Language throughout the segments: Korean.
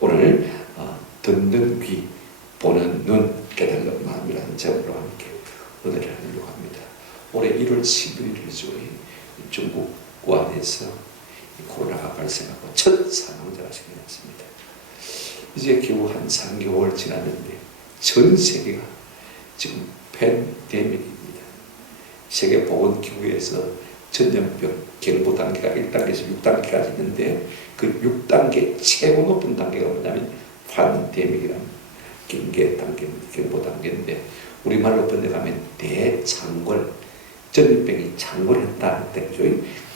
오늘 듣는 귀, 보는 눈, 깨달는 마음이라는 제목으로 함께 은혜를 하려고 합니다. 올해 1월 11일이죠. 중국 우한에서 코로나가 발생하고 첫 사망자가 생겨났습니다. 이제 겨우 한 3개월 지났는데 전 세계가 지금 팬데믹입니다. 세계보건기구에서 전염병 경보 단계가 1단계에서 6단계까지 있는데 그 6단계 최고 높은 단계가 뭐냐면 팬데믹이라는 경계 단계, 경보 단계인데 우리말로 번역하면 대창궐, 전염병이 창궐했다 할 때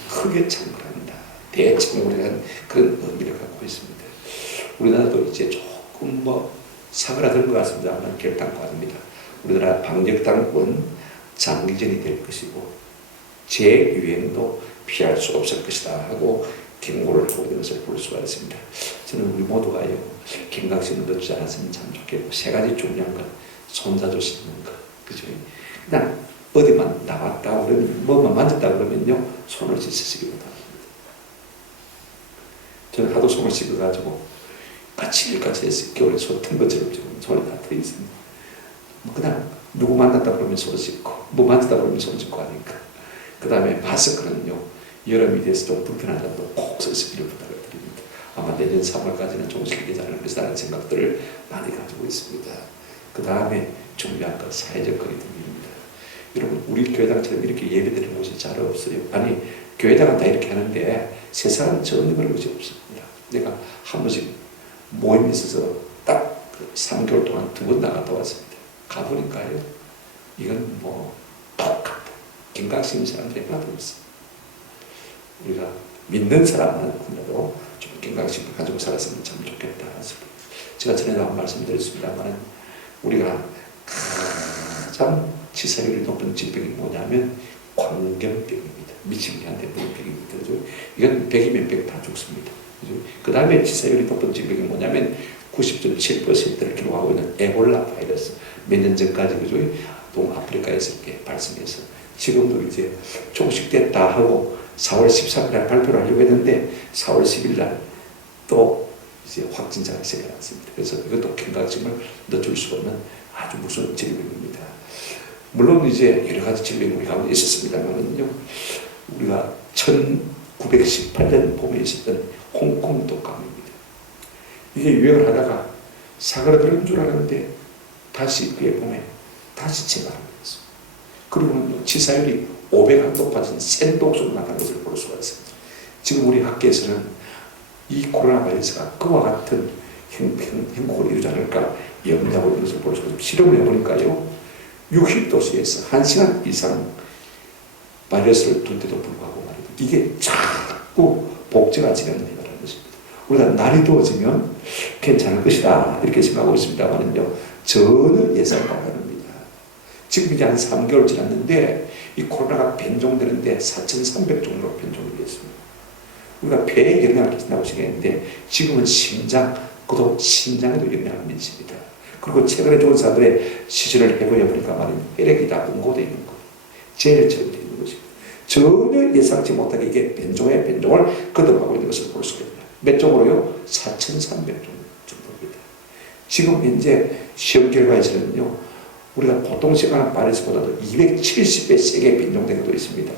크게 창궐한다, 대창궐이라는 그런 의미를 갖고 있습니다. 우리나라도 이제 조금 사그라든 것 같습니다만 결단과입니다. 우리나라 방역당국은 장기전이 될 것이고 재유행도 피할 수 없을 것이다 하고 경고를 하고 있는 것을 볼 수가 있습니다. 저는 우리 모두가요, 경각심을 늦지 않았으면 참 좋겠고, 세 가지 중요한 것, 손자주 씻는 것, 그죠? 그냥 어디만 나왔다 그러면, 뭐만 만졌다 그러면요, 손을 씻으시기 바랍니다. 저는 하도 손을 씻어가지고 까칠까칠 해서 겨울에 손 튼 것처럼 지금 손이 다 트여 있습니다. 그냥 누구 만났다 그러면 손 씻고, 뭐 만졌다 그러면 손 씻고 하니까. 그 다음에 마스크는요, 여름이 돼서 좀 불편하다고 꼭 쓰시기를 부탁을 드립니다. 아마 내년 3월까지는 좀 쓰게 되는 것이라는 생각들을 많이 가지고 있습니다. 그 다음에 중요한 건 사회적 거리두기입니다. 여러분, 우리 교회당처럼 이렇게 예배드리는 곳이 잘 없어요. 아니, 교회당은 다 이렇게 하는데 세상은 전혀 그런 것이 없습니다. 내가 한 번씩 모임이 있어서 딱 3개월 동안 2번 나갔다 왔습니다. 가보니까요, 이건 똑같아. 경각심 사람들이 하나도 없어요. 우리가 믿는 사람한테도 좀 경각심을 가지고 살았으면 참 좋겠다. 제가 전에도 한번 말씀드렸습니다만 우리가 가장 치사율이 높은 질병이 뭐냐면 광견병입니다. 미친개한테 되는 병입니다. 그죠? 이건 100이면 100 다 죽습니다. 그 다음에 치사율이 높은 질병이 뭐냐면 90.7%를 기록하고 있는 에볼라 바이러스. 몇 년 전까지 그죠? 동아프리카에서 이렇게 발생해서 지금도 이제 종식됐다 하고 4월 13일 날 발표를 하려고 했는데 4월 10일 날 또 이제 확진자가 생겨났습니다. 그래서 이것도 경각심을 늦출 수 없는 아주 무서운 질병입니다. 물론 이제 여러 가지 질병이 우리 가운데 있었습니다만요, 우리가 1918년 봄에 있었던 홍콩 독감입니다. 이게 유행을 하다가 사그라드는 줄 알았는데 다시 그의 봄에 다시 재발하면서, 그리고는 치사율이 500가 높아진 센 독소로 나타난 것을 볼 수가 있습니다. 지금 우리 학계에서는 이 코로나 바이러스가 그와 같은 행복을 이루지 않을까 염려하고 있는 것을 볼 수가 있습니다. 실험을 해보니까요, 60도씨에서 1시간 이상 바이러스를 둘 때도 불구하고 말입니다, 이게 자꾸 복제가 진행된다는 것입니다. 우리가 날이 더워지면 괜찮을 것이다 이렇게 생각하고 있습니다만요, 전혀 예상과 다릅니다. 지금 이제 한 3개월 지났는데 이 코로나가 변종되는데 4,300 정도로 변종이 됐습니다. 우리가 폐에 영향을 끼친다고 생각했는데 지금은 심장, 그도 신장에도 영향을 미칩니다. 그리고 최근에 좋은 사람들의 시술을 해보니까 말입니다, 혈액이 다 응고되어 있는 거예요. 젤처럼 되어 있는 것입니다. 전혀 예상치 못하게 이게 변종의 변종을 거듭하고 있는 것을 볼 수가 있습니다. 몇 종으로요? 4,300 정도입니다. 지금 현재 시험 결과에서는요, 우리가 보통 생각하는 바이러스보다도 270배 세게 변종된 것도 있습니다.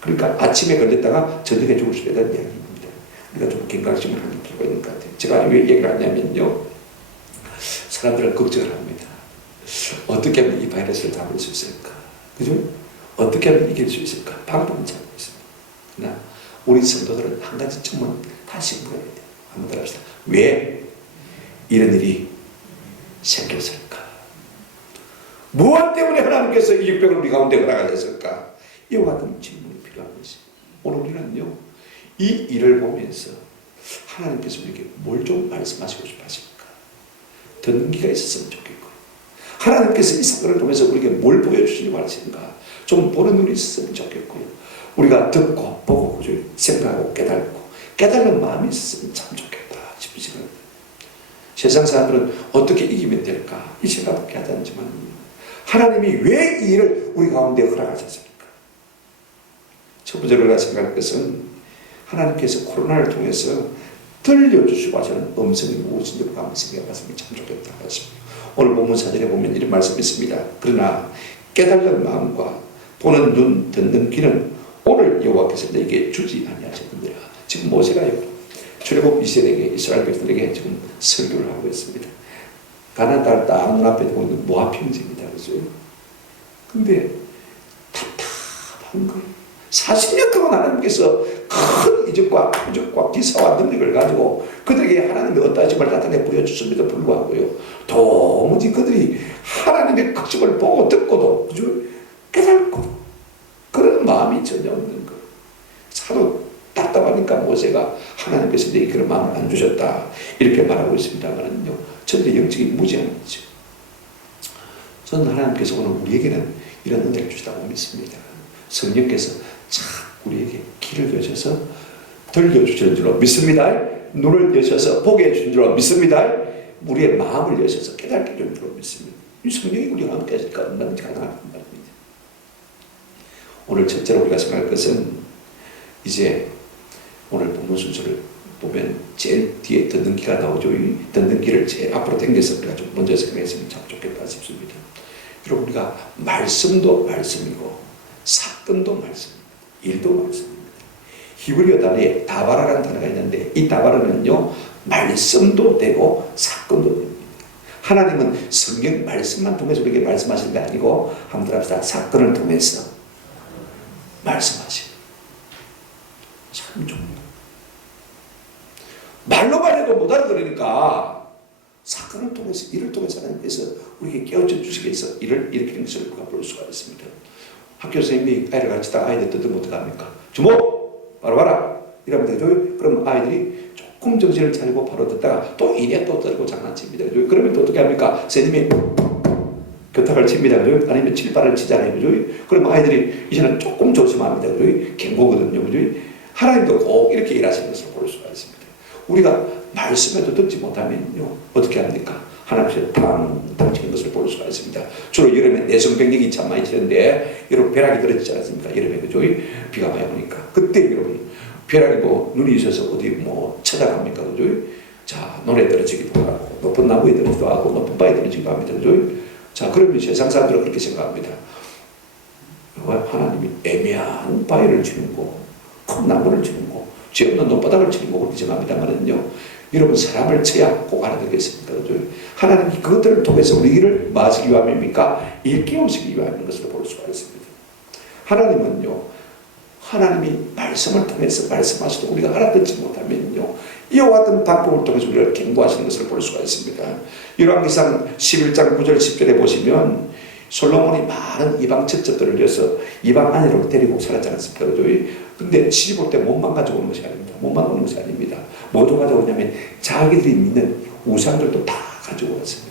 그러니까 아침에 걸렸다가 저녁에 죽을 수 있다는 이야기입니다. 우리가 좀 경각심을 하는 필요가 있는 것 같아요. 제가 왜 얘기를 하냐면요, 사람들은 걱정을 합니다. 어떻게 하면 이 바이러스를 잡을 수 있을까? 그죠? 어떻게 하면 이길 수 있을까? 방법은 잘 모르겠습니다. 그러나 우리 성도들은 한 가지 점은 다시 물어야 돼요. 한번 더 합시다. 왜 이런 일이 생겼을까? 무엇 때문에 하나님께서 이 육병을 우리 가운데 허락하셨을까? 이와 같은 질문이 필요한 것입니다. 오늘 우리는요, 이 일을 보면서 하나님께서 우리에게 뭘 좀 말씀하시고 싶어 하실까? 듣는 귀가 있었으면 좋겠고요. 하나님께서 이 사건을 통해서 우리에게 뭘 보여주시려고 하시는가? 좀 보는 눈이 있었으면 좋겠고요. 우리가 듣고 보고 생각하고 깨달는 마음이 있었으면 참 좋겠다 싶으시거든요. 세상 사람들은 어떻게 이기면 될까? 이 생각밖에 하지 않지만 하나님이 왜 이 일을 우리 가운데 허락하셨습니까? 첫 번째로 우리가 생각할 것은 하나님께서 코로나를 통해서 들려주시고 하시는 음성이 무엇인지 한번 생각해 봤으면 참 좋겠다 하십니다. 오늘 본문 4절에 보면 이런 말씀이 있습니다. 그러나 깨달는 마음과 보는 눈, 듣는 귀는 오늘 여호와께서 내게 주지 아니하셨느니라. 지금 모세가요, 출애굽 이스라엘에게, 이스라엘 백성에게 지금 설교를 하고 있습니다. 가나안 땅을 딱 눈앞에 보면 모압 평지입니다. 그죠? 근데 답답한 거예요. 40년 동안 하나님께서 큰 이적과 표적과 기사와 능력을 가지고 그들에게 하나님의 어떠하심을 나타내 보여주심에도 불구하고요, 도무지 그들이 하나님의 크심을 보고 듣고도 그죠? 깨닫고 그런 마음이 전혀 없는 거예요. 사도 답답하니까 모세가 하나님께서 내게 그런 마음을 안 주셨다 이렇게 말하고 있습니다만은요, 저들의 영적인 무지함이죠. 저는 하나님께서 오늘 우리에게는 이런 은혜를 주시다고 믿습니다. 성령께서 자꾸 우리에게 귀를 여셔서 들려주시는 줄로 믿습니다. 눈을 여셔서 보게 해주신 줄로 믿습니다. 우리의 마음을 여셔서 깨닫게 해주는 줄로 믿습니다. 이 성령이 우리와 함께 하시니까 얼마든지 가능한 말입니다. 오늘 첫째로 우리가 생각할 것은, 이제 오늘 본문 순서를 보면 제일 뒤에 듣는 귀가 나오죠. 이 듣는 귀를 제일 앞으로 당겨서 우리가 좀 먼저 생각했으면 참 좋겠다 싶습니다. 여러분, 우리가 말씀도 말씀이고 사건도 말씀입니다. 일도 말씀입니다. 히브리어 단어에 다바라라는 단어가 있는데, 이 다바라는요, 말씀도 되고 사건도 됩니다. 하나님은 성경 말씀만 통해서 우리에게 말씀하시는 게 아니고, 한번 합시다. 사건을 통해서 말씀하시는, 참 좋습니다. 말로만 해도 못 알아들으니까 사건을 통해서, 일을 통해서 하나님께서 우리에게 깨우쳐 주시기 위해서 일을 일으키는 것을 우리가 볼 수가 있습니다. 학교 선생님이 아이를 가르치다가 아이들 뜯으면 어떡합니까? 주목! 바로 봐라! 이러면 되죠. 그럼 아이들이 조금 정신을 차리고 바로 듣다가 또 이래 또 들고 장난칩니다. 그죠? 그러면 또 어떻게 합니까? 선생님이 교탁을 칩니다. 그죠? 아니면 칠발을 치잖아요. 그죠? 그럼 아이들이 이제는 조금 조심합니다. 그죠? 경고거든요. 그죠? 하나님도 꼭 이렇게 일하시는 것을 볼 수가 있습니다. 우리가 말씀에도 듣지 못하면요, 어떻게 합니까? 하나님께서 탕탕 치는 것을 볼 수가 있습니다. 주로 여름에 내성병력이 참 많이 치는데, 여러분 벼락이 떨어지지 않습니까? 여름에 그죠? 비가 많이 오니까. 그때 여러분이 벼락이 뭐 눈이 있어서 어디 뭐 쳐다갑니까? 그죠? 자, 논에 떨어지기도 하고, 높은 나무에 떨어지기도 하고, 높은 바위에 떨어지기도 합니다. 그죠? 자, 그러면 세상 사람들은 그렇게 생각합니다. 하나님이 애매한 바위를 치는 거, 큰 나무를 치는 거, 죄 없는 논바닥을 치는 거 그렇게 생각합니다만은요, 여러분 사람을 쳐야 꼭 알아듣겠습니까? 그죠? 하나님이 그것들을 통해서 우리를 뭐 하시기 위함입니까? 일깨우시기 위함인 것을 볼 수가 있습니다. 하나님은요, 하나님이 말씀을 통해서 말씀하시도 우리가 알아듣지 못하면요, 이와 같은 방법을 통해서 우리를 경고하시는 것을 볼 수가 있습니다. 열왕기상 11장 9절 10절에 보시면 솔로몬이 많은 이방 첩첩들을 위해서 이방 아내를 데리고 살았지 않습니까? 근데 시집 올 때 몸만 가지고 오는 것이 아닙니다. 몸만 오는 것이 아닙니다. 뭐도 가져오냐면 자기들이 믿는 우상들도 다 가지고 왔습니다.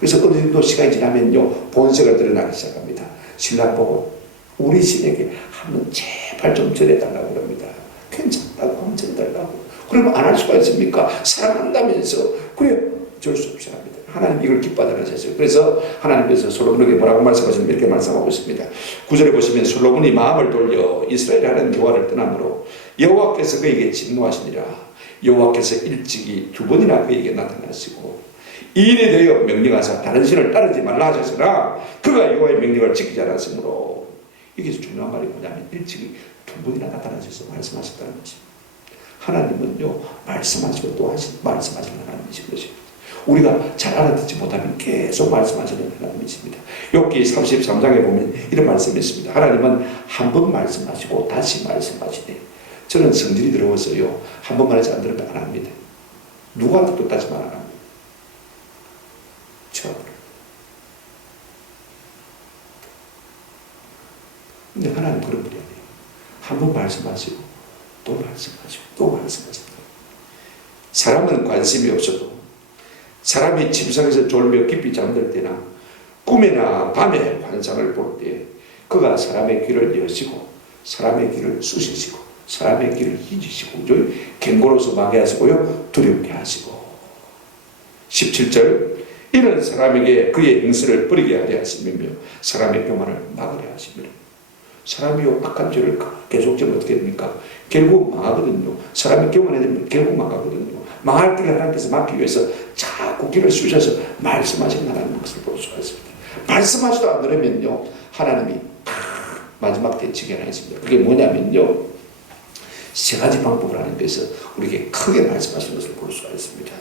그래서 어느 정도 시간이 지나면요, 본색을 드러나기 시작합니다. 신랑 보고 우리 신에게 한번 제발 좀 전해달라고 그럽니다. 괜찮다고 하면 전해달라고. 그러면 안 할 수가 있습니까? 사랑한다면서. 그래, 어쩔 수 없이 합니다. 하나님 이걸 기뻐하다는 하셨어요. 그래서 하나님께서 솔로몬에게 뭐라고 말씀하시면 이렇게 말씀하고 있습니다. 9절에 보시면 솔로몬이 마음을 돌려 이스라엘 하나님 여호와를 떠남으로 여호와께서 그에게 진노하시니라. 여호와께서 일찍이 2번이나 그에게 나타나시고 이인에 대하여 명령하사 다른 신을 따르지 말라 하셨으나 그가 여호와의 명령을 지키지 않았으므로, 이게 중요한 말이 뭐냐면 일찍이 2번이나 나타나셔서 말씀하셨다는 것입니다. 하나님은요, 말씀하시고 또 말씀하시는 하나님이신 것입니다. 우리가 잘 알아듣지 못하면 계속 말씀하시는 하나님이십니다. 욥기 33장에 보면 이런 말씀이 있습니다. 하나님은 한 번 말씀하시고 다시 말씀하시네. 저는 성질이 더러워서요, 한 번 말해서 안 들으면 안 합니다. 누구한테 또 다시 말 안 합니다. 저하고는. 근데 하나님 그런 분이 아니에요. 한 번 말씀하시고 또 말씀하시고 또 말씀하신다. 사람은 관심이 없어도 사람이 침상에서 졸며 깊이 잠들 때나 꿈이나 밤에 환상을 볼 때 그가 사람의 귀를 여시고 사람의 귀를 쑤시시고 사람의 귀를 휘지시고 갱고로서 마게 하시고요, 두렵게 하시고. 17절, 이는 사람에게 그의 행실을 버리게 하려 하심이며 사람의 교만을 막으려 하심이라. 사람이요, 악한 죄를 계속 지면 어떻게 됩니까? 결국 망하거든요. 사람이 교만해지면 결국 망하거든요. 망할 길을 하나님께서 막기 위해서 자꾸 길을 쑤셔서 말씀하신 하나님의 것을 볼 수가 있습니다. 말씀하지도 않으면요 하나님이 마지막 대책이 하나 있습니다. 그게 뭐냐면요 세 가지 방법을 하나님께서 우리에게 크게 말씀하신 것을 볼 수가 있습니다.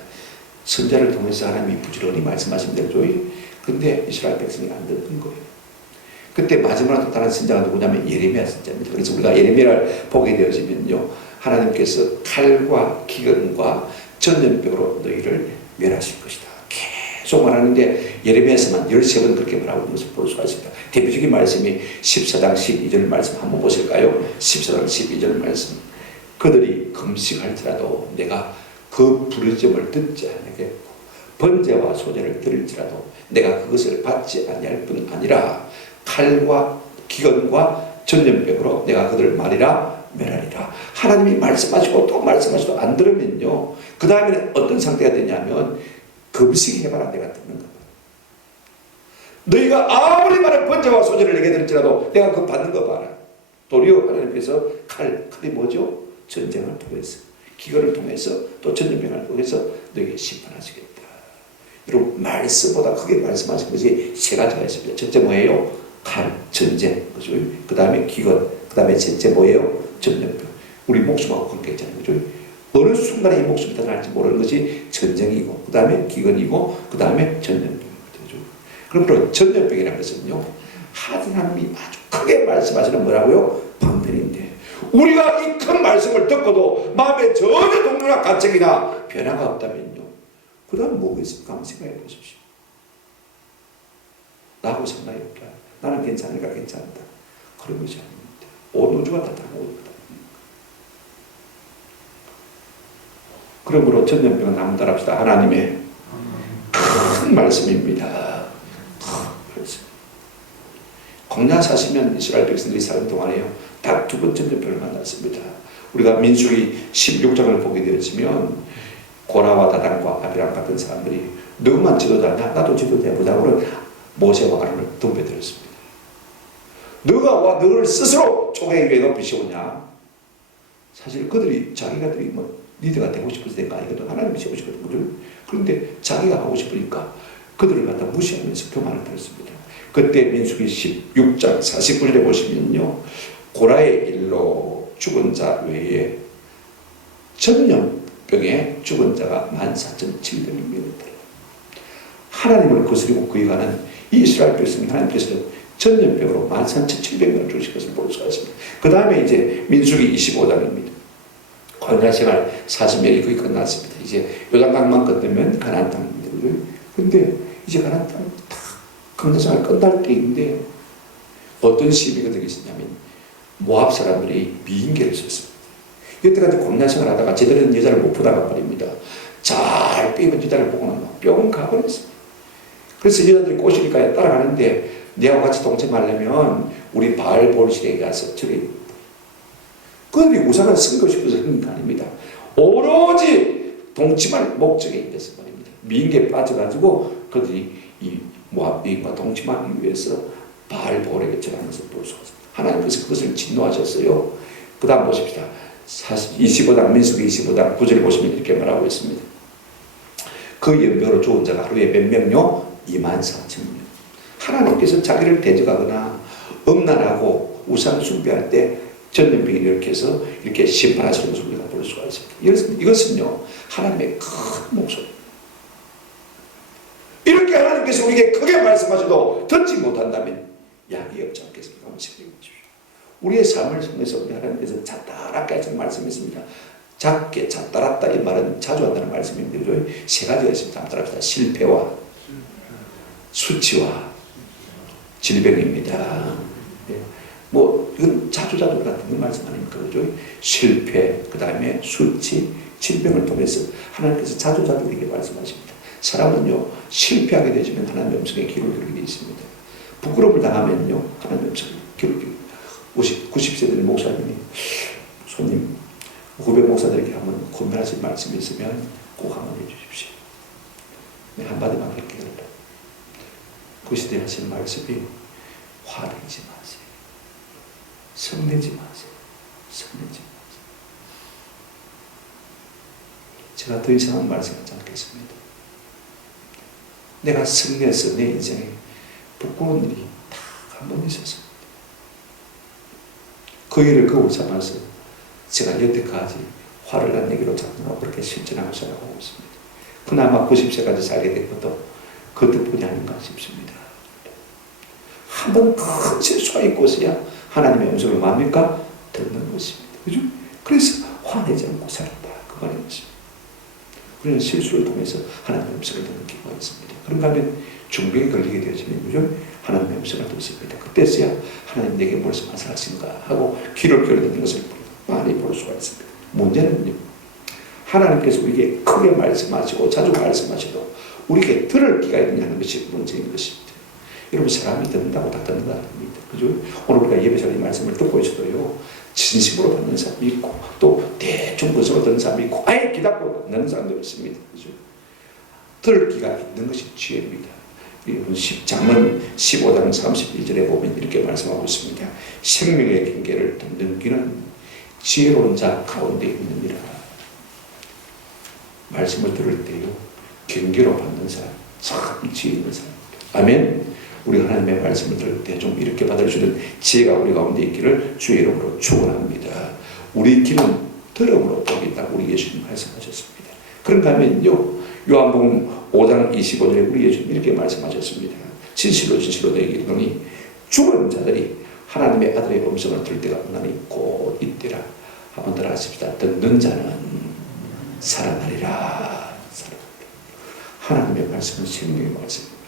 선자를 통해서 하나님이 부지런히 말씀하신 대로 근데 이스라엘 백성이 안 듣는 거예요. 그때 마지막으로 또 다른 선자가 누구냐면 예레미야 선자입니다. 그래서 우리가 예레미야를 보게 되어지면요 하나님께서 칼과 기근과 전염병으로 너희를 멸하실 것이다 계속 말하는데 예레미야에서만 13번 그렇게 말하고 있는 것을 볼 수가 있습니다. 대표적인 말씀이 14장 12절 말씀 한번 보실까요? 14장 12절 말씀 그들이 금식할지라도 내가 그 부르짖음을 듣지 아니하겠고 번제와 소제를 드릴지라도 내가 그것을 받지 아니할 뿐 아니라 칼과 기근과 전염병으로 내가 그들을 말이라 멸하리라. 하나님이 말씀하시고 또 말씀하시고 안 들으면요 그 다음에는 어떤 상태가 되냐면 금식해봐라 내가 듣는 거다. 너희가 아무리 많은 번제와 소제를 내게 드릴지라도 내가 그거 받는 거 봐라. 도리어 하나님께서 칼이 뭐죠? 전쟁을 통해서 기근을 통해서 또 전염병을 통해서 너희에게 심판하시겠다. 여러분 말씀보다 크게 말씀하신 것이 세 가지가 있습니다. 첫째 뭐예요? 칼, 전쟁, 그죠? 그 다음에 기근, 그 다음에 셋째 뭐예요? 전염병. 우리 목숨하고 관계있잖아요, 그죠? 어느 순간에 이 목숨이 드러날지 모르는 것이 전쟁이고, 그 다음에 기근이고, 그 다음에 전염병이거든요. 그러므로 전염병이라는 것은요, 하나님이 아주 크게 말씀하시는 뭐라고요? 방편인데, 우리가 이 큰 말씀을 듣고도 마음에 전혀 동요나 가책이나 변화가 없다면요, 그 다음 뭐겠습니까? 한번 생각해 보십시오. 나하고 상관이 없다. 나는 괜찮으니까 괜찮다. 그런 것이 아닙니다. 온 우주가 다 다른 거다. 그러므로 전염병은 한번 따라합시다. 하나님의 큰 말씀입니다. 큰 말씀. 광야 사시면 이스라엘 백성들이 사는 동안에요. 딱 두 번 전염병을 만났습니다. 우리가 민수기 16장을 보게 되었으면 고라와 다단과 아비람 같은 사람들이 너만 지도자냐? 나도 지도자 해보자고 모세와 아론을 덤벼들었습니다. 너가 와 너를 스스로 총회에 왜 높이시오냐? 사실 그들이 자기가들이 뭐 리더가 되고 싶어서 된 거 아니거든. 하나님이 세우고 싶거든. 그런데 자기가 하고 싶으니까 그들을 갖다 무시하면서 교만을 들었습니다. 그때 민수기 16장 49절에 보시면요, 고라의 일로 죽은 자 외에 전염병에 죽은 자가 14,700명이었다. 하나님을 거스리고 거역하는 이 이스라엘 백성이 하나님께서는 전염병으로 14,700명을 죽으신 것을 볼 수가 있습니다. 그 다음에 이제 민수기 25장입니다. 광야 생활 40년이 거의 끝났습니다. 이제 요단강만 건너면 가나안 땅입니다. 그런데 이제 가나안 땅 다 광야 생활 끝날 때인데 어떤 시비가 되겠냐면 모압 사람들이 미인계를 썼습니다. 여태까지 광야 생활 하다가 제대로 된 여자를 못 보다가 말입니다. 잘 빼입은 여자를 보고는 뿅 가버렸습니다. 그래서 여자들이 꼬시니까 따라가는데 내와 같이 동참하려면 우리 바알 볼실에 가서 저기 그들이 우상을 섬기고 싶어서 하는 거 아닙니다. 오로지 동침할 목적에 있어서 말입니다. 미인계에 빠져가지고 그들이 이 모압과 동침하기 위해서 바알 볼에게 전하는 것을 볼 수가 있습니다. 하나님께서 그것을 진노하셨어요. 그 다음 보십시다. 25장 민수기 25장 9절에 보시면 이렇게 말하고 있습니다. 그 연병으로 죽은 자가 하루에 몇 명요? 24,000명. 하나님께서 자기를 대적하거나 음란하고 우상 숭배할 때 전염병이 이렇게 해서 이렇게 심판하시는 것을 우리가 볼 수가 있습니다. 이것은요 하나님의 큰 목소리입니다. 이렇게 하나님께서 우리에게 크게 말씀하셔도 듣지 못한다면 약이 없지 않겠습니까? 한번 생각해 보십시오. 우리의 삶을 통해서 우리 하나님께서 잣다랗게 하신 말씀이있습니다. 작게 잣다랗다 이 말은 자주 한다는 말씀인데 세 가지가 있습니다. 한번 따라합시다. 실패와 수치와 질병입니다. 뭐 이건 자주 우리가 듣는 말씀 아닙니까? 그죠? 실패, 그 다음에 수치, 질병을 통해서 하나님께서 자주 우리에게 말씀하십니다. 사람은요 실패하게 되시면 하나님의 음성에 귀를 기울이게 되어 있습니다. 부끄러움을 당하면요 하나님의 음성에 귀를 기울이게 90세 된 목사님이 손님 후배 목사들에게 한번 권면하신 말씀이 있으면 꼭 한번 해주십시오. 네, 한마디만 할게요. 그것이 하시는 말씀이 화내지 마세요. 성내지 마세요. 성내지 마세요. 제가 더 이상은 말씀하지 않겠습니다. 내가 승리해서 내 인생에 부끄러운 일이 딱 한 번 있었습니다. 그 일을 거울 삼아서 제가 여태까지 화를 난 얘기로 자꾸 그렇게 실천하고 살아가고 있습니다. 그나마 90세까지 살게 된 것도 그 덕분이 아닌가 싶습니다. 한 번 큰 실수가 있고서야 하나님의 음성을 뭡니까? 듣는 것입니다. 그죠? 그래서 화내지 않고 살았다. 그 말인 것입니다. 우리는 실수를 통해서 하나님의 음성을 듣는 기회가 있습니다. 그런가 하면 중병에 걸리게 되어지면 그죠? 하나님의 음성을 듣습니다. 그때서야 하나님 내게 무엇을 말씀하신가 하고 귀를 기울여 듣는 것을 많이 볼 수가 있습니다. 문제는요, 하나님께서 우리에게 크게 말씀하시고 자주 말씀하셔도 우리에게 들을 귀가 있느냐는 것이 문제인 것입니다. 여러분, 사람이 듣는다고 다 듣는 거 아닙니다. 그죠? 오늘 우리가 예배자리 말씀을 듣고 있어도요, 진심으로 듣는 사람이 있고, 또 대충 것으로 듣는 사람이 있고, 아예 기다고 듣는 사람도 있습니다. 그죠? 들을 귀가 있는 것이 지혜입니다. 여러분, 잠언 15장 31절에 보면 이렇게 말씀하고 있습니다. 생명의 경계를 듣는 귀는 지혜로운 자 가운데 있느니라. 말씀을 들을 때요, 경계로 받는 사람, 참 지혜 있는 사람. 아멘. 우리 하나님의 말씀을 들을 때 좀 이렇게 받아주는 지혜가 우리 가운데 있기를 주의 이름으로 축원합니다. 우리 귀는 들음으로 복이다. 우리 예수님 말씀하셨습니다. 그런가 하면요, 요한복음 5장 25절에 우리 예수님 이렇게 말씀하셨습니다. 진실로 진실로 너희에게 이르노니 죽은 자들이 하나님의 아들의 음성을 들을 때가 오나니 곧 이때라. 한번 따라 하십시다. 듣는 자는 살아나리라. 하나님의 말씀은 생명의 말씀입니다.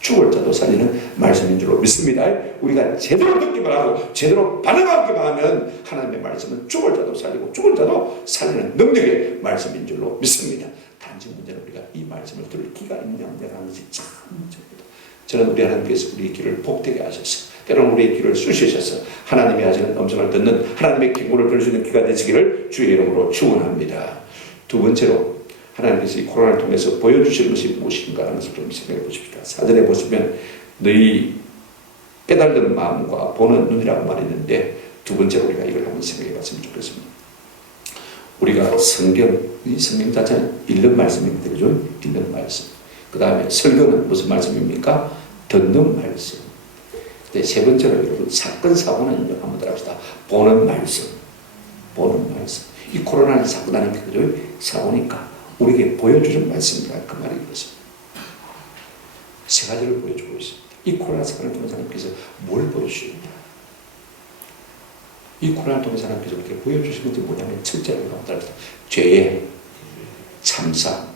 죽을 자도 살리는 말씀인 줄로 믿습니다. 우리가 제대로 듣기만 하고 제대로 반응하기만 하면 하나님의 말씀은 죽을 자도 살리고 죽을 자도 살리는 능력의 말씀인 줄로 믿습니다. 단지 문제는 우리가 이 말씀을 들을 귀가 있느냐 없느냐는 것이 참 문제입니다. 저는 우리 하나님께서 우리의 귀를 복되게 하셔서, 때로는 우리의 귀를 쑤시셔서 하나님이 하시는 음성을 듣는, 하나님의 경고를 들을 수 있는 귀가 되시기를 주의 이름으로 축원합니다. 두 번째로 하나님께서 이 코로나를 통해서 보여주시는 것이 무엇인가 하는 것을 좀 생각해 보십시다. 사전에 보시면 너희 깨달는 마음과 보는 눈이라고 말했는데, 두 번째로 우리가 이걸 한번 생각해 봤으면 좋겠습니다. 우리가 이 성경 자체는 읽는 말씀입니다. 그죠? 읽는 말씀. 그 다음에 설교는 무슨 말씀입니까? 듣는 말씀. 세 번째로 여러분, 사건, 사고는 한번 들어봅시다. 보는 말씀. 보는 말씀. 이 코로나는 사건 아닙니까? 그죠? 사고니까 우리에게 보여주는 말씀이라 그 말인 것입니다. 세 가지를 보여주고 있습니다. 이 코로나 사건을 통해서 하나님께서 뭘 보여주십니까? 이 코로나를 통해서 하나님께서 우리에게 보여주시는 것이 뭐냐면, 첫째로 죄의 참사,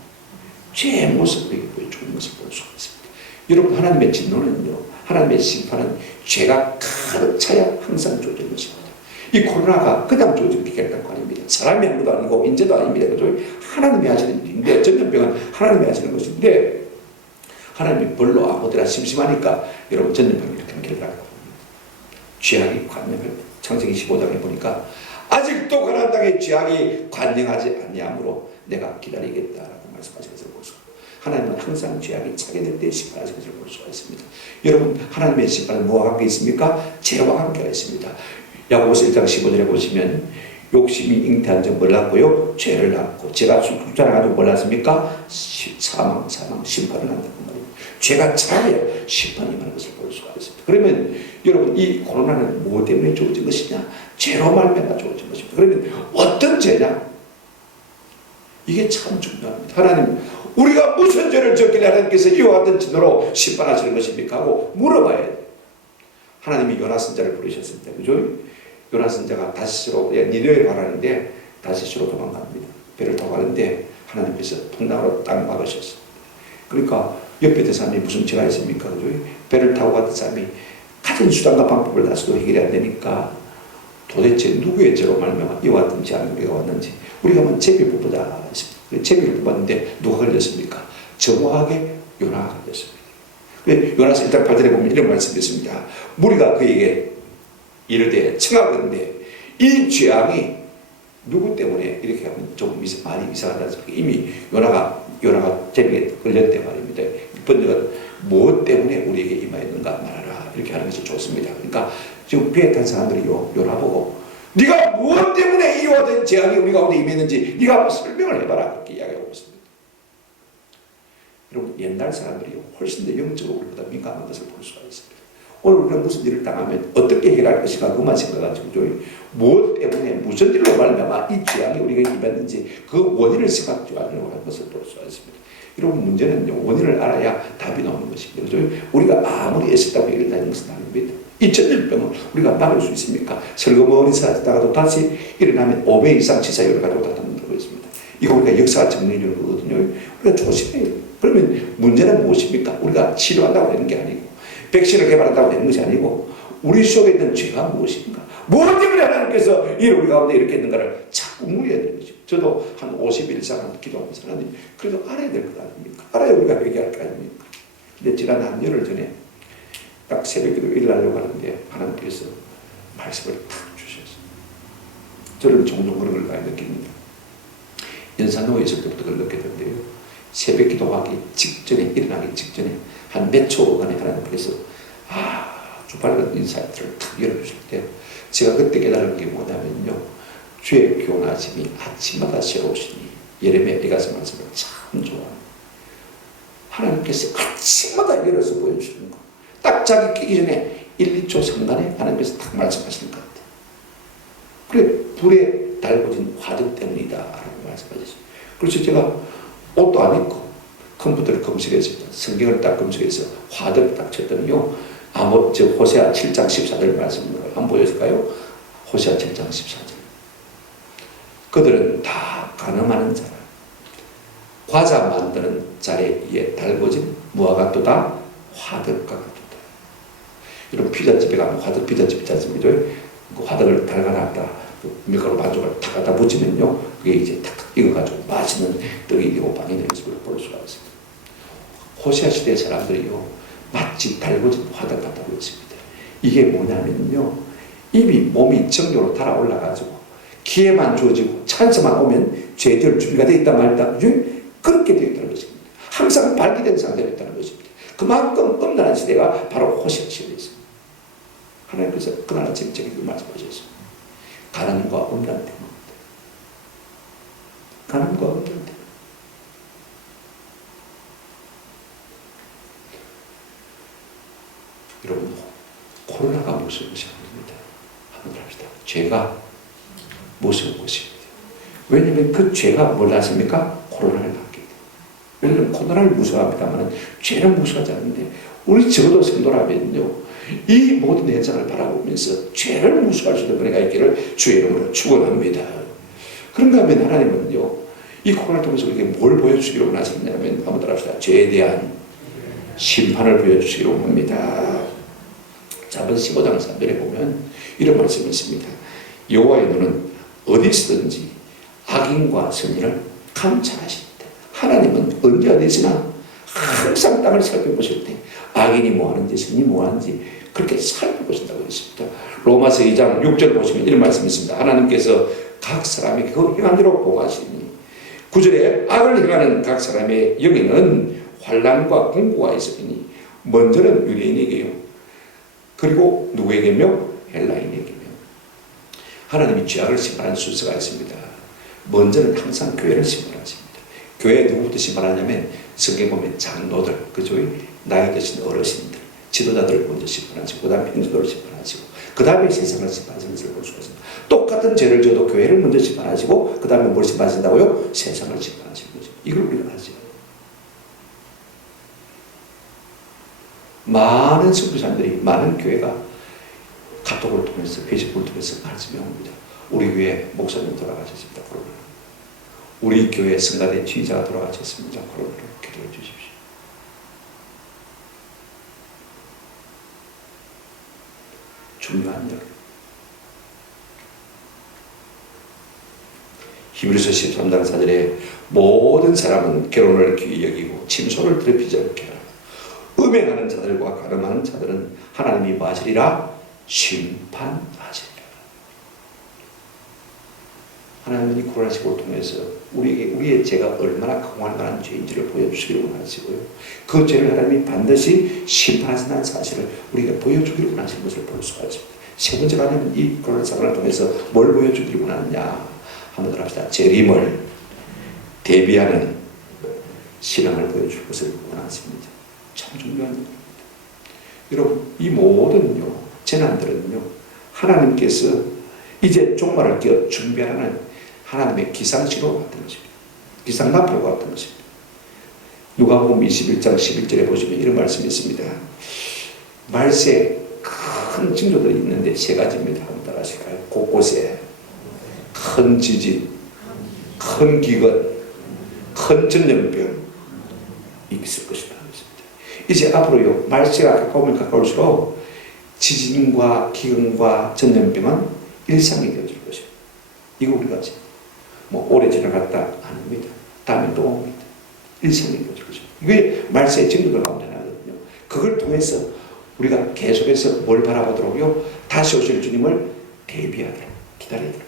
죄의 모습을 우리에게 보여주는 것을 볼 수가 있습니다. 여러분, 하나님의 진노는요, 하나님의 심판은 죄가 가득 차야 항상 주어지는 것입니다. 이 코로나가 그냥 주어지는 게 결단코 아닙니다. 사람이 한 것도 아니고 인재도 아닙니다. 그죠? 하나님이 하시는 일인데, 전염병은 하나님이 하시는 것인데, 하나님이 벌로 아무데나 심심하니까 여러분 전염병을 이렇게 하는 결과가 봅니다. 죄악이 관영을 창세기 15장에 보니까 아직도 가나안 땅에 죄악이 관영하지 아니하므로 내가 기다리겠다라고 말씀하신 것을 볼 수가 있습니다. 하나님은 항상 죄악이 차게 될 때 심판하신 것을 볼 수가 있습니다. 여러분, 하나님의 심판은 뭐와 관계 있습니까? 죄와 관계가 있습니다. 야고보서 1장 15절에 보시면 욕심이 잉태한 적 뭘 낳고요? 죄를 낳고, 죄가 숫자나가지고 뭘 낳습니까? 사망, 심판을 낳는다는 말입니다. 죄가 차야 심판이 임하는 것을 볼 수가 있습니다. 그러면 여러분, 이 코로나는 뭐 때문에 주어진 것이냐? 죄로 말미암아 주어진 것입니다. 그러면 어떤 죄냐? 이게 참 중요합니다. 하나님, 우리가 무슨 죄를 지었길래 하나님께서 이와 같은 진노로 심판하시는 것입니까? 하고 물어봐야 돼요. 하나님이 요나 선자를 부르셨습니다. 그죠? 요나 선자가 다시스로 니느웨로 가라는데 다시스로 도망갑니다. 배를 타고 가는데 하나님께서 풍랑으로 땅을 막으셨어요. 그러니까 옆에 든 사람이 무슨 죄가 있습니까? 그죠? 배를 타고 갔던 사람이 같은 수단과 방법을 다써도 해결이 안 되니까 도대체 누구의 죄로 말미암아 이와 같은 재앙이 우리가 왔는지 우리가 한번 제비를 뽑자 했습니다. 제비를 뽑았는데 누가 걸렸습니까? 정확하게 요나가 걸렸습니다. 요나서 1장 8절에 보면 이런 말씀이 있습니다. 무리가 그에게 이르되 청하건대 이 재앙이 누구 때문에 이렇게 하면 좀 말이 이상하다. 이미 요나가 제비에 걸렸대 말입니다. 번역은 무엇 때문에 우리에게 임하였는가 말하라. 이렇게 하는 것이 좋습니다. 그러니까 지금 배에 탄 사람들이 요나 보고 네가 무엇 때문에 이와 같은 재앙이 우리 가운데 임했는지 네가 한번 설명을 해봐라. 그렇게 이야기하고 있습니다. 여러분, 옛날 사람들이 훨씬 더 영적으로 우리보다 민감한 것을 볼 수가 있습니다. 오늘 우리가 무슨 일을 당하면 어떻게 해결할 것인가 그만 생각하지고 무엇 때문에 무슨 일로 말미암아 이 재앙이 우리가 입었는지 그 원인을 생각하려고 하는 것을 볼 수가 있습니다. 여러분, 문제는요, 원인을 알아야 답이 나오는 것입니다. 우리가 아무리 애썼다고 얘기를 다니는 것은 아닙니다. 2000년병을 우리가 막을 수 있습니까? 설거머니 사라졌다가도 다시 일어나면 5배 이상 치사율을 가지고 나타난다고 있습니다. 이거 우리가 역사가 증명해 주는 거거든요. 우리가 조심해요. 그러면 문제는 무엇입니까? 우리가 치료한다고 되는 게 아니고 백신을 개발한다고 되는 것이 아니고 우리 속에 있는 죄가 무엇인가? 무엇 때문에 하나님께서 우리 가운데 이렇게 있는가를 자꾸 물어야 되는 거죠. 저도 한 50일 이상 기도하면서 하나님, 그래도 알아야 될 것 아닙니까? 알아야 우리가 회개할 거 아닙니까? 근데 지난 한 열흘 전에 딱 새벽기도 일하려고 하는데 하나님께서 말씀을 탁 주셨어요. 저는 종종 그런 걸 많이 느낍니다. 연산로에 있을 때부터 그걸 느꼈는데요. 새벽기도 하기 직전에, 일어나기 직전에 한 몇 초간에 하나님께서 주발른 인사이트를 탁 열어주실 때 제가 그때 깨달은 게 뭐냐면요, 주의 교훈하심이 아침마다 새로우시니, 예레미야 이가서 말씀을 참 좋아합니다. 하나님께서 아침마다 열어서 보여주시는 거, 딱 자기 끼기 전에 1, 2초 상간에 하나님께서 딱 말씀하시는 것 같아요. 그래, 불에 달궈진 화등 때문이다 라고 말씀하셨어요. 그래서 제가 옷도 안 입고 컴퓨터를 검색했습니다. 성경을 딱 검색해서 화등 딱 쳤더니요, 호세아 7장 14절 말씀을 한번 보여줄까요? 호세아 7장 14절. 그들은 다 가늠하는 자라. 과자 만드는 자리에 위에 달궈진 무화 같도다, 화덕과 같도다. 여러분, 피자집에 가면 화덕 피자집 있지 않습니까? 그 화덕을 달가놨다, 밀가루 반죽을 탁 갖다 붙이면요, 그게 이제 탁탁 익어가지고 맛있는 떡이 되고 빵이 되는 것을 볼 수가 있습니다. 호세아 시대 사람들이요, 마치 달궈진 화덕 같다고 했습니다. 이게 뭐냐면요, 입이 몸이 정력으로 달아올라가지고 기회만 주어지고 찬스만 오면 죄될 준비가 되어 있다 말다, 그렇게 되어 있다는 것입니다. 항상 발기된 상태로 있다는 것입니다. 그만큼 엄란한 시대가 바로 호세아 시대였습니다. 하나님께서 그날 아침 저에게 말씀하셨습니다. 가난과 엄란 때문입니다. 가난과 엄란 때문입니다. 여러분, 코로나가 무슨 것이 아닙니다. 한번 합시다. 죄가 무슨 것입니다. 왜냐하면 그 죄가 뭘 낳습니까? 코로나를 낳게 돼요. 우리는 코로나를 무서워합니다만 죄는 무서워하지 않는데, 우리 적어도 성도라면요, 이 모든 현상을 바라보면서 죄를 무서워할 수 있는 은혜가 있기를 주의 이름으로 축원합니다. 그런가 하면 하나님은요, 이 코로나를 통해서 우리에게 뭘 보여주시기로 원하셨냐면, 한번 따라합시다. 죄에 대한 심판을 보여주시기로 합니다. 자본 15장 3절에 보면 이런 말씀이 있습니다. 여호와의 눈은 어디서든지 악인과 선인을 감찰하십니다. 하나님은 언제 어디서나 항상 땅을 살펴보실 때 악인이 뭐하는지 선인이 뭐하는지 그렇게 살펴보신다고 했습니다. 로마서 2장 6절 보시면 이런 말씀이 있습니다. 하나님께서 각 사람이 그 행한 대로 보호하시니, 9절에 악을 행하는 각 사람의 영에는 환난과 공고가 있으니 먼저는 유대인에게요, 그리고 누구에게며? 헬라인에게며. 하나님이 죄악을 심판하는 순서가 있습니다. 먼저는 항상 교회를 심판하십니다. 교회에 누구부터 심판하냐면, 성경 보면 장로들, 그죠? 나이 드신 어르신들, 지도자들 먼저 심판하시고, 그 다음에 평신도를 심판하시고, 그 다음에 세상을 심판하시는 것을 볼 수가 있습니다. 똑같은 죄를 져도 교회를 먼저 심판하시고, 그 다음에 뭘 심판하신다고요? 세상을 심판하시는 거죠. 이걸 우리가 하죠. 많은 선교사님들이, 많은 교회가 카톡을 통해서, 페이스북을 통해서 말씀해 옵니다. 우리 교회 목사님 돌아가셨습니다. 코로나. 우리 교회 성가대 지휘자가 돌아가셨습니다. 코로나로 기도해 주십시오. 중요한 일. 히브리서 13장 4절에 모든 사람은 결혼을 귀히 여기고 침소를 더럽히지 않게 하라. 음행하는 자들과 가늠하는 자들은 하나님이 뭐 하시리라? 심판하시리라. 하나님은 이 코로나 시국을 통해서 우리의 죄가 얼마나 공활만한 죄인지를 보여주시기를 원하시고요, 그 죄를 하나님이 반드시 심판하신다는 사실을 우리가 보여주기를 원하시는 것을 볼 수가 있습니다. 세 번째로 하나님은 이 고난 사건을 통해서 뭘 보여주기를 원하느냐 한번 합시다. 재림을 대비하는 신앙을 보여줄 것을 원하십니다. 참 중요한 일입니다. 여러분, 이 모든 재난들은요, 하나님께서 이제 종말을 준비하는 하나님의 기상신호 같은 것입니다. 기상나팔과 같은 것입니다. 누가복음 21장 11절에 보시면 이런 말씀이 있습니다. 말세에 큰 징조들이 있는데 세 가지입니다. 한번 따라하실까요? 곳곳에 큰 지진, 큰 기근, 큰 전염병 있을 것이다. 이제 앞으로요, 말세가 가까우면 가까울수록 지진과 기근과 전염병은 일상이 되어질 것이에요. 이거 우리가 뭐 오래 지나갔다 아닙니다. 다음에 또 옵니다. 일상이 되어질 것이에요. 이게 말세의 징조들 가운데 나거든요. 그걸 통해서 우리가 계속해서 뭘 바라보도록요, 다시 오실 주님을 대비하도록 기다리도록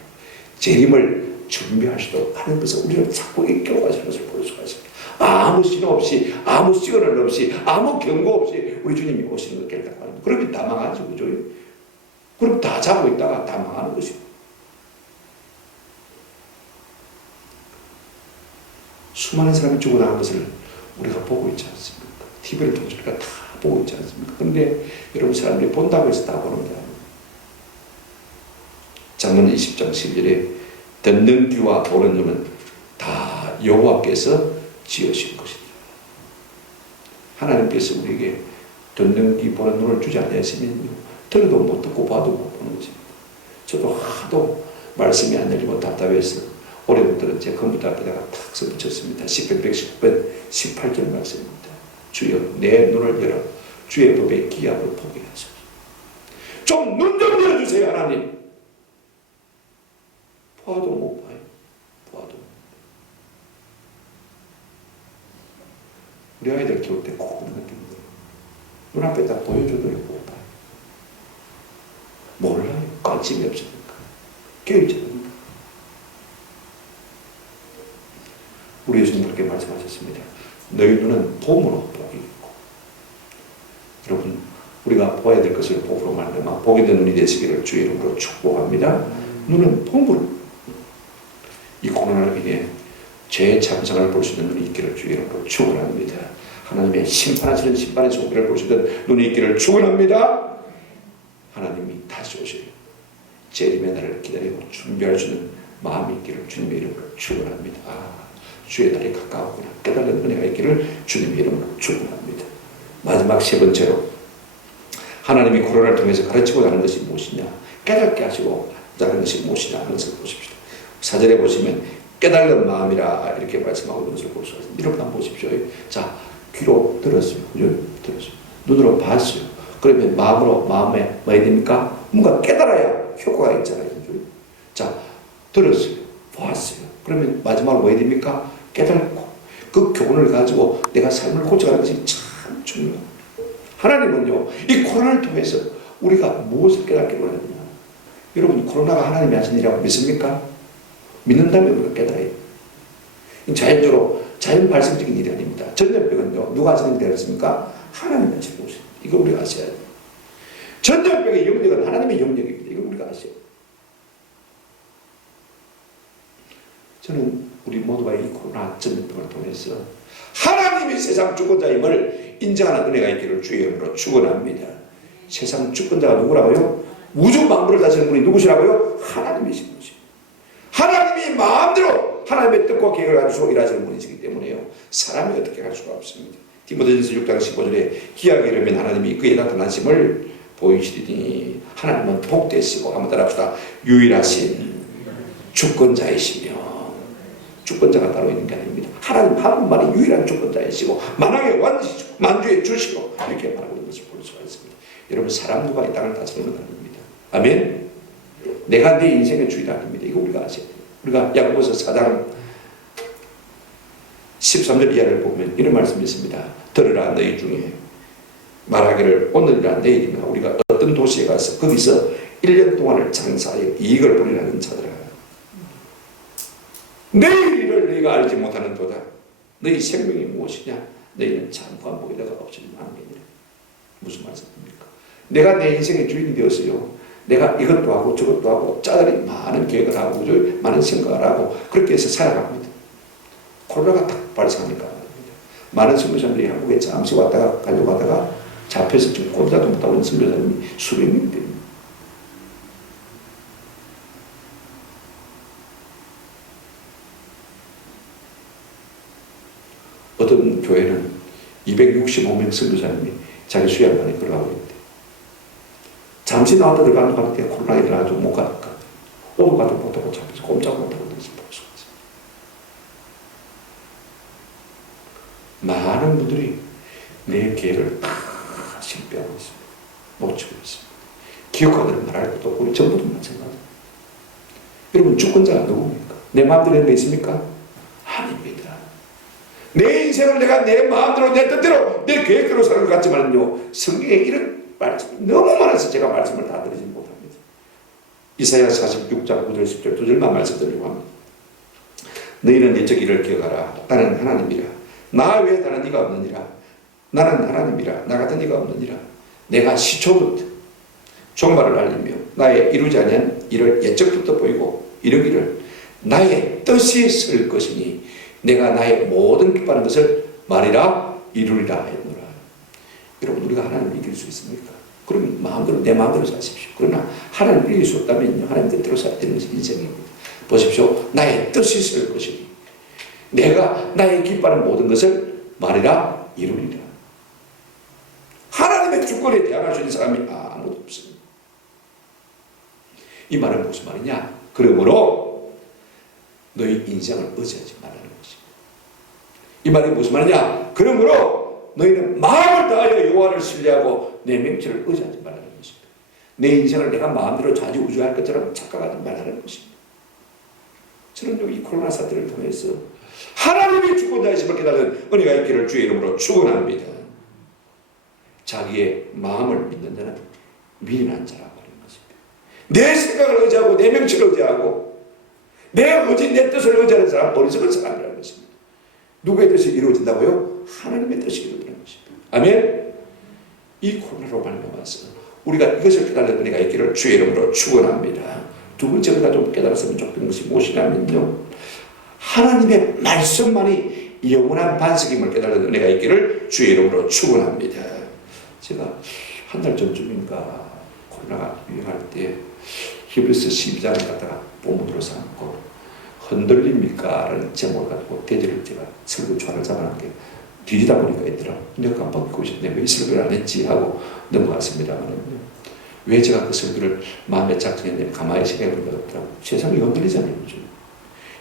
재림을 준비하시도록 하는 것을 우리는 자꾸 이끌어가시는 것을 볼 수가 있습니다. 아무 신호 없이, 아무 시그널 없이, 아무 경고 없이 우리 주님이 오시는 것 깨닫고 그러면 다 망하죠. 그죠? 그럼 다 자고 있다가 다 망하는 것이고. 수많은 사람이 죽어나간 것을 우리가 보고 있지 않습니까? TV를 통해서 우리가 다 보고 있지 않습니까? 그런데 여러분, 사람들이 본다고 해서 다 보는 게 아니에요. 잠언 20장 12절에 듣는 귀와 보는 눈은 다 여호와께서 지으신 것이다. 하나님께서 우리에게 듣는 귀 보는 눈을 주지 않으시면요, 들어도 못 듣고 봐도 못 보는 것입니다. 저도 하도 말씀이 안 열리고 답답해서 올해부터는 제 컴퓨터 앞에다가 탁 써붙였습니다. 10편 119편 18절 말씀입니다. 주여 내 눈을 열어 주의 법의 기약을 보게 하소서. 좀 눈 좀 열어주세요. 하나님. 봐도 못 봐요. 봐도. 우리 아이들 키울 때 꼭 느끼는 거예요. 눈앞에다 보여줘도 못 봐요. 몰라요. 관심이 없으니까. 깨어있지 않습니까? 우리 예수님 그렇게 말씀하셨습니다. 너희 눈은 봄으로 복이 있고. 여러분, 우리가 보아야 될 것을 복으로 만들면 복이 된 눈이 되시기를 주의 이름으로 축복합니다. 눈은 봄으로. 이 코로나로 인해 죄의 참상을 볼 수 있는 눈이 있기를 주의 이름으로 축원합니다. 하나님의 심판하시는 심판의 손길을 볼 수 있는 눈이 있기를 축원합니다. 하나님이 다시 오실 재림의 날을 기다리고 준비할 수 있는 마음이 있기를 주님의 이름으로 축원합니다. 주의 날이 가까웠구나 깨달은 은혜가 있기를 주님의 이름으로 축원합니다. 마지막 세 번째로 하나님이 코로나를 통해서 가르치고자 하는 것이 무엇이냐, 깨닫게 하시고 하는 것이 무엇이냐 하는 것을 보십시오. 사절에 보시면 깨달은 마음이라 이렇게 말씀하고 있는 것을 볼 수가 있습니다. 여러분 한번 보십시오. 자, 귀로 들었어요. 그죠? 들었어요. 눈으로 봤어요. 그러면 마음에 뭐 해야 됩니까? 뭔가 깨달아야 효과가 있잖아요. 그죠? 자, 들었어요. 보았어요. 그러면 마지막으로 뭐 해야 됩니까? 깨닫고 그 교훈을 가지고 내가 삶을 고쳐가는 것이 참 중요합니다. 하나님은요, 이 코로나를 통해서 우리가 무엇을 깨닫게 원하느냐. 여러분, 코로나가 하나님이 하신 일이라고 믿습니까? 믿는다면 우리가 깨달아야 돼요. 자연적으로 자연 발생적인 일이 아닙니다. 전염병은요, 누가 하시는 일이 아닙니까? 하나님이 하시는 것입니다. 이거 우리가 아셔야 돼요. 전염병의 영역은 하나님의 영역입니다. 이거 우리가 아셔야 돼요. 저는 우리 모두가 이 코로나 전염병을 통해서 하나님이 세상 주권자임을 인정하는 은혜가 있기를 주의 이름으로 축원합니다. 세상 주권자가 누구라고요? 우주 만물을 다스리는 분이 누구시라고요? 하나님이신 것입니다. 하나님이 마음대로 하나님의 뜻과 계획을 가지고 일하시는 분이시기 때문에요, 사람이 어떻게 할 수가 없습니다. 디모데전서 6장 15절에 기약에 이르면 하나님이 그의 나타나심을 보이시리니 하나님은 복되시고, 한번 따라합시다. 유일하신 주권자이시며, 주권자가 따로 있는 게 아닙니다. 하나님 한 분만이 유일한 주권자이시고 만왕의 왕이시고 만주의 주시고 이렇게 말하고 있는 것을 볼 수가 있습니다. 여러분, 사람 누가 이 땅을 다스리는 건 아닙니다. 아멘. 내가 내 인생의 주인 아닙니다. 이거 우리가 아셔야 돼요. 우리가 야고보서 4장 13절 이하를 보면 이런 말씀이 있습니다. 들으라 너희 중에 말하기를 오늘이라 내일이나 우리가 어떤 도시에 가서 거기서 1년 동안을 장사하여 이익을 벌이라는 자들아, 내일을 너희가 알지 못하는 도다. 너희 생명이 무엇이냐? 너희는 잠깐 보이다가 없어지는 안개니라. 무슨 말씀입니까? 내가 내 인생의 주인이 되었어요. 내가 이것도 하고 저것도 하고 짜다리 많은 계획을 하고 많은 생각을 하고 그렇게 해서 살아갑니다. 코로나가 딱 발생하니까 많은 선교사님들이 한국에 잠시 왔다가 가려고 하다가 잡혀서 지금 꼼짝도 못하고 있는 선교사님이 수백 명이 됩니다. 어떤 교회는 265명 선교사님이 자기 수양관에 들어가고 있대. 잠시 나왔다 들어가는데 코로나가 일어나가지고 못 가니까 오도 가도 못하고 잡혀서 꼼짝 못하고 있습니다. 많은 분들이 내 계획을 다 실패하고 있습니다. 놓치고 있습니다. 기억하기를 말할 것도 없고 우리 전부도 마찬가지입니다. 여러분 주권자가 누굽니까? 내 마음대로 하는 게 있습니까? 아닙니다. 내 인생을 내가 내 마음대로 내 뜻대로 내 계획대로 사는 것 같지만요 성경에 이런 말씀이 너무 많아서 제가 말씀을 다 드리지 못합니다. 이사야 46장 9절 10절 두 절만 말씀드리려고 합니다. 너희는 내적 일을 기억하라. 나는 하나님이라. 나 외에 다른 이가 없느니라. 나는 하나님이라. 나 같은 이가 없느니라. 내가 시초부터 종말을 알리며 나의 이루지 아니한 일을 예적부터 보이고 이르기를 나의 뜻이 설 것이니 내가 나의 모든 기뻐하는 것을 말이라 이루리라 했노라. 여러분 우리가 하나님을 이길 수 있습니까? 그러면 마음대로 내 마음대로 사십시오. 그러나 하나님을 이길 수 없다면요 하나님 뜻대로 살아야 되는 것이 인생입니다. 보십시오. 나의 뜻이 설 것이니 내가 나의 기뻐하는 모든 것을 말이라 이루리라. 하나님의 주권에 대항할 수 있는 사람이 아무도 없습니다. 이 말은 무슨 말이냐? 그러므로 너희 인생을 의지하지 말라는 것입니다. 이 말이 무슨 말이냐? 그러므로 너희는 마음을 다하여 여호와를 신뢰하고 내 명체를 의지하지 말라는 것입니다. 내 인생을 내가 마음대로 좌지우지할 것처럼 착각하지 말라는 것입니다. 저는 이 코로나 사태를 통해서 하나님의 주권자이심을 깨달은 은혜가 있기를 주의 이름으로 축원합니다. 자기의 마음을 믿는 자는 미련한 자라고 하는 것입니다. 내 생각을 의지하고 내 명치를 의지하고 내 의지 내 뜻을 의지하는 사람 어리석은 사람이라는 것입니다. 누구의 뜻이 이루어진다고요? 하나님의 뜻이 이루어지는 것입니다. 아멘. 이 코로나로 말미암아서 우리가 이것을 깨달은 은혜가 있기를 주의 이름으로 축원합니다. 두 번째 우리가 좀 깨달았으면 좋겠는 것이 무엇이냐면요 하나님의 말씀만이 영원한 반석임을 깨달은 은혜가 있기를 주의 이름으로 축원합니다. 제가 한 달 전쯤인가 코로나가 유행할 때 히브리서 12장을 갖다가 본문으로 삼고 흔들립니까? 라는 제목을 가지고 대지를 제가 설교 초안을 잡아놓은 게 뒤지다 보니까 있더라고요. 내가 깜빡 잊고 있었네. 왜 이 설교를 안 했지? 하고 넘어갔습니다만요. 왜 제가 그 설교를 마음에 작정했냐면 가만히 생각해 보니까 없더라고요. 세상이 흔들리잖아요. 요즘.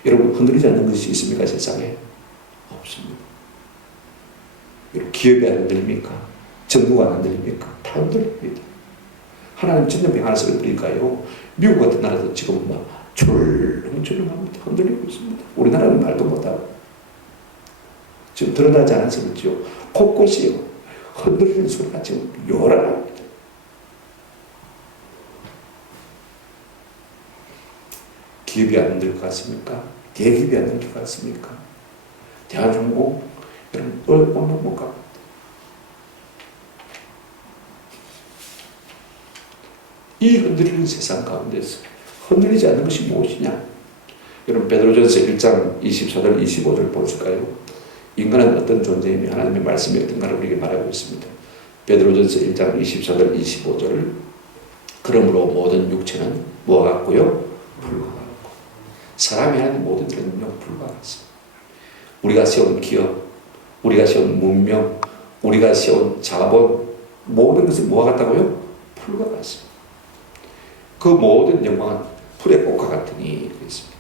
여러분 흔들리지 않는 것이 있습니까? 세상에? 없습니다. 여러분 기업이 안 흔들립니까? 정부가 안 흔들립니까? 다 흔들립니다. 하나님 전염병 하나씩을 뿌릴까요? 미국 같은 나라도 지금 막 출렁출렁합니다. 흔들리고 있습니다. 우리나라는 말도 못하고 지금 드러나지 않아서 그렇죠. 곳곳이요. 흔들리는 소리가 지금 요란합니다. 기업이 안 흔들 것 같습니까? 대기업이 안 흔들 것 같습니까? 대한항공 여러분 얼마 못 갑니다. 이 흔들리는 세상 가운데서 흔들리지 않는 것이 무엇이냐? 여러분 베드로전서 1장 24절 25절 보실까요? 인간은 어떤 존재이며 하나님의 말씀이 어떤가를 우리에게 말하고 있습니다. 베드로전서 1장 24절 25절 그러므로 모든 육체는 뭐가 같고요? 불과 같고 사람이 하는 모든 일은요 불과 같습니다. 우리가 세운 기업, 우리가 세운 문명, 우리가 세운 자본 모든 것은 뭐가 같다고요? 풀과 같습니다. 그 모든 영광은 풀의 꽃과 같으니 그랬습니다.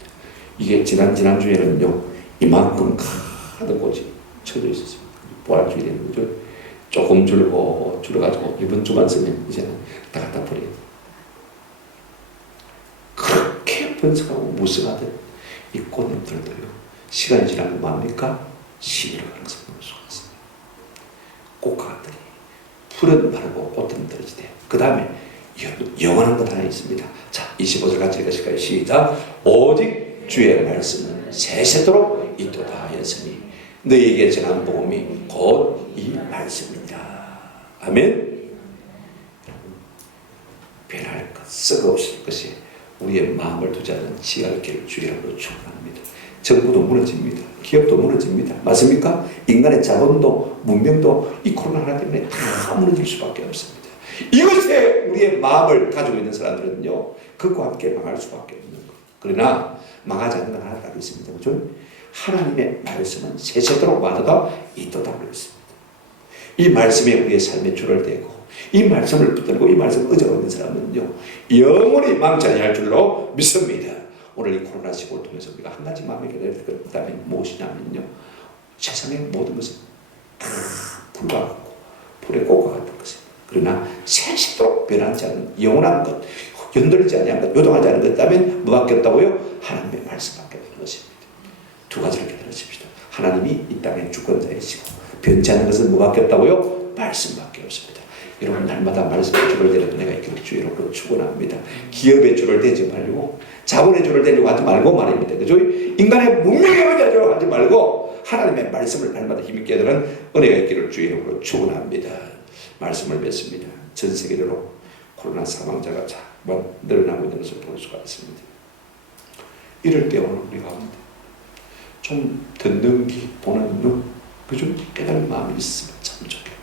이게 지난주에는요 이만큼 가득 꽃이 쳐져 있었습니다. 부활주일에 그죠? 조금 줄어가지고 이번 주만 쓰면 이제는 다 갖다 버려요. 그렇게 번성하고 무성하던 이 꽃잎들도요 시간이 지나면 뭐합니까? 시들어 가는 것을 볼 수가 있습니다. 꽃과 같더니 풀은 마르고 꽃은 떨어지대. 그 다음에 영원한 것 하나 있습니다. 자, 25절 같이 읽으실까요? 시작. 오직 주의 말씀은 세세토록 있도다 하였으니 너희에게 전한 복음이 곧 이 말씀이다. 아멘. 변할 것 썩어 없을 것이 우리의 마음을 두지 않는 지혜가 있기를 주의 이름으로 축원합니다. 정부도 무너집니다. 기업도 무너집니다. 맞습니까? 인간의 자본도 문명도 이 코로나 하나 때문에 다 무너질 수밖에 없습니다. 이것에 우리의 마음을 가지고 있는 사람들은요, 그것과 함께 망할 수밖에 없는 거예요. 그러나 망하지 않는 건 하나 딱 있습니다. 그죠? 하나님의 말씀은 세세도록 마다다 있도다 그랬습니다. 이 말씀에 우리의 삶의 줄을 대고 이 말씀을 붙들고 이 말씀을 의지하고 있는 사람은요, 영원히 망치 아니할 줄로 믿습니다. 오늘 이 코로나 시국을 통해서 우리가 한 가지 마음에 깨달을 것 그다음에 무엇이냐면요, 세상의 모든 것은 다 불과 같고 불에 꽃과 같은 것입니다. 그러나 세세도록 변하지 않는 영원한 것, 연돌리지 않는 것, 요동하지 않는 것, 그다음에 뭐밖에 없다고요? 하나님의 말씀밖에 없는 것입니다. 두 가지를 깨달으십시다. 하나님이 이 땅의 주권자이시고 변치 않는 것은 뭐밖에 없다고요? 말씀밖에 없습니다. 여러분 날마다 말씀의 줄을 대는 은혜가 있기를 주의 이름으로 축원합니다. 기업의 줄을 대지 말고 자본의 줄을 대려고 하지 말고 말입니다. 그죠? 인간의 문명에 대려고 하지 말고 하나님의 말씀을 날마다 힘있게 되는 은혜가 있기를 주의 이름으로 축원합니다. 말씀을 맺습니다. 전 세계적으로 코로나 사망자가 자꾸 늘어나고 있는 것을 볼 수가 있습니다. 이럴 때 오늘 우리가 좀 듣는 귀, 보는 눈, 그죠? 깨달은 마음이 있으면 참 좋겠다.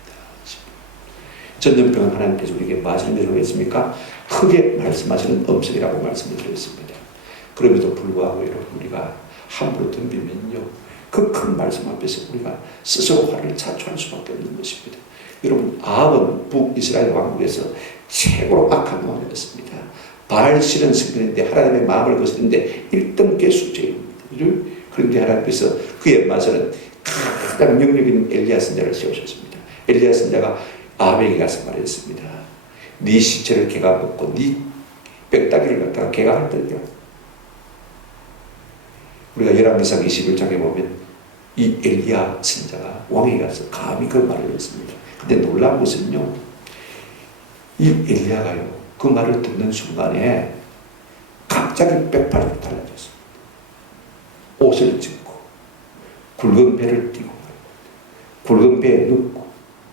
전염병은 하나님께서 우리에게 마시는 데 주겠습니까? 크게 말씀하시는 음성이라고 말씀을 드렸습니다. 그럼에도 불구하고 여러분 우리가 함부로 덤비면요, 그 큰 말씀 앞에서 우리가 스스로 화를 자초할 수밖에 없는 것입니다. 여러분 아합은 북이스라엘 왕국에서 최고로 악한 왕이었습니다. 바알실은 성전인데 하나님의 마음을 거스는데 1등 개수죄입니다. 그런데 하나님께서 그에 맞서는 가장 능력 있는 엘리야 선자를 세우셨습니다. 엘리야 선자가 아합에게 가서 말했습니다. 네 시체를 개가 먹고 네 뼈다귀를 갖다가 개가 핥더냐. 우리가 열왕기상 21장에 보면 이 엘리야 선자가 왕에게 가서 감히 그 말을 했습니다. 근데 놀라운 것은요, 이 엘리야가요, 그 말을 듣는 순간에 갑자기 뼈파리로 달라졌습니다. 옷을 찢고 굵은 배를 띠고 굵은 배에 눕고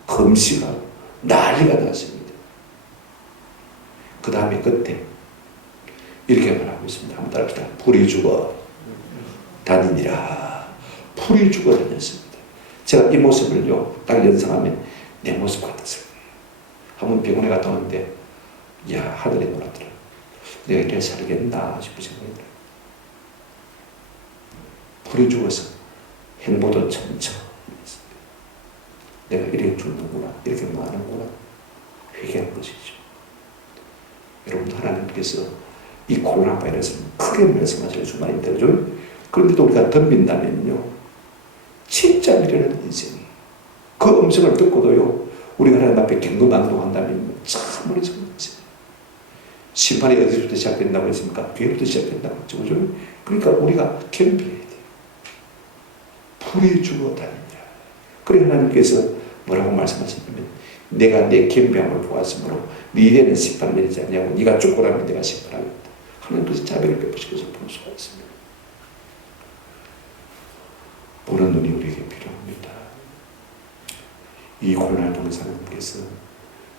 금시가 난리가 났습니다. 그 다음에 그때 이렇게 말하고 있습니다. 한번 따라합시다. 풀이 죽어 다니니라. 풀이 죽어 다녔습니다. 제가 이 모습을요 딱 연상하면 내 모습 같았어요. 한번 병원에 갔다 오는데 야 하늘에 놀았더라. 내가 이렇게 살겠나 싶은 생각이 들어요. 풀이 죽어서 행보도 천천히 내가 이렇게 죽는구나, 이렇게 많은구나 회개한 것이죠. 여러분 하나님께서 이 코로나 바이러스는 크게 말씀하시는 순간입니다. 그런데도 우리가 덤빈다면요, 진짜 미련한 인생, 그 음성을 듣고도요 우리가 하나님 앞에 경거망동한다면 참 어리석은 거죠. 심판이 어디서부터 시작된다고 했습니까? 뒤에부터 시작된다고 했죠. 그러니까 우리가 겸비해야 돼요. 풀이 죽어 다닙니다. 그래 하나님께서 뭐라고 말씀하셨냐면 내가 내 겸비함을 보았으므로 니네는 심판을 내리지 않냐고, 네가 죽고 나면 내가 심판하겠다. 하나님께서 자비를 베푸신 것을 볼 수가 있습니다. 보는 눈이 우리에게 필요합니다. 이 고난을 통해서 하나님께서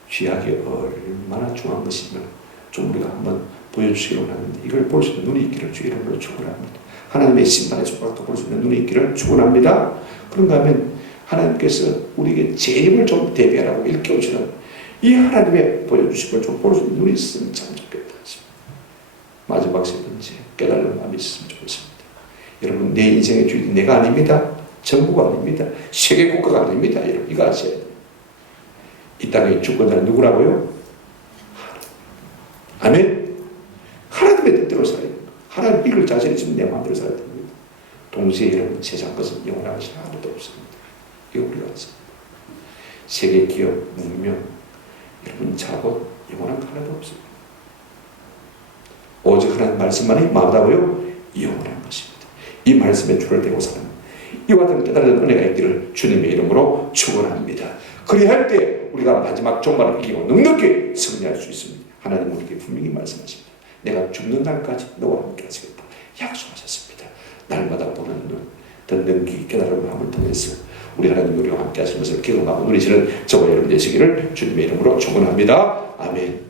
죄악이 얼마나 중요한 것이며 좀 우리가 한번 보여주시기로 하는데 이걸 볼 수 있는 눈이 있기를 주의 이름으로 축원합니다. 하나님의 심판의 손가락도 볼 수 있는 눈이 있기를 축원합니다. 그런가 하면 하나님께서 우리에게 죄임을 좀 대비하라고 일깨우시는 이 하나님의 보여주심을 좀 볼 수 있는 눈이 있으면 참 좋겠다. 마지막 세 번째, 깨달은 마음이 있으면 좋겠습니다. 여러분 내 인생의 주인이 내가 아닙니다. 정부가 아닙니다. 세계 국가가 아닙니다. 여러분 이거 아셔야 돼요. 이 땅의 주권자는 누구라고요? 아멘. 하나님의 뜻대로 살아야 됩니다. 하나님 이걸 자신이 지금 내 마음대로 살아야 됩니다. 동시에 여러분 세상 것은 영원한 것이 하나도 없습니다. 이거 우리가 알습니다. 세계 기업, 문명, 여러분 자본 영원한 거 하나도 없습니다. 오직 하나님 말씀만이 마다고요 영원한 것입니다. 이 말씀에 줄을 대고 사는 이와 같은 깨달은 은혜가 있기를 주님의 이름으로 축원합니다. 그리할 때 우리가 마지막 종말을 이기고 넉넉히 승리할 수 있습니다. 하나님 우리에게 분명히 말씀하십니다. 내가 죽는 날까지 너와 함께 하시겠다 약속하셨습니다. 날마다 보는 눈, 듣는 귀, 깨달은 마음을 통해서 우리 하나님 우리와 함께 하시는 것을 경험하고 누리시는 저와 여러분 되시기를 주님의 이름으로 축원합니다. 아멘.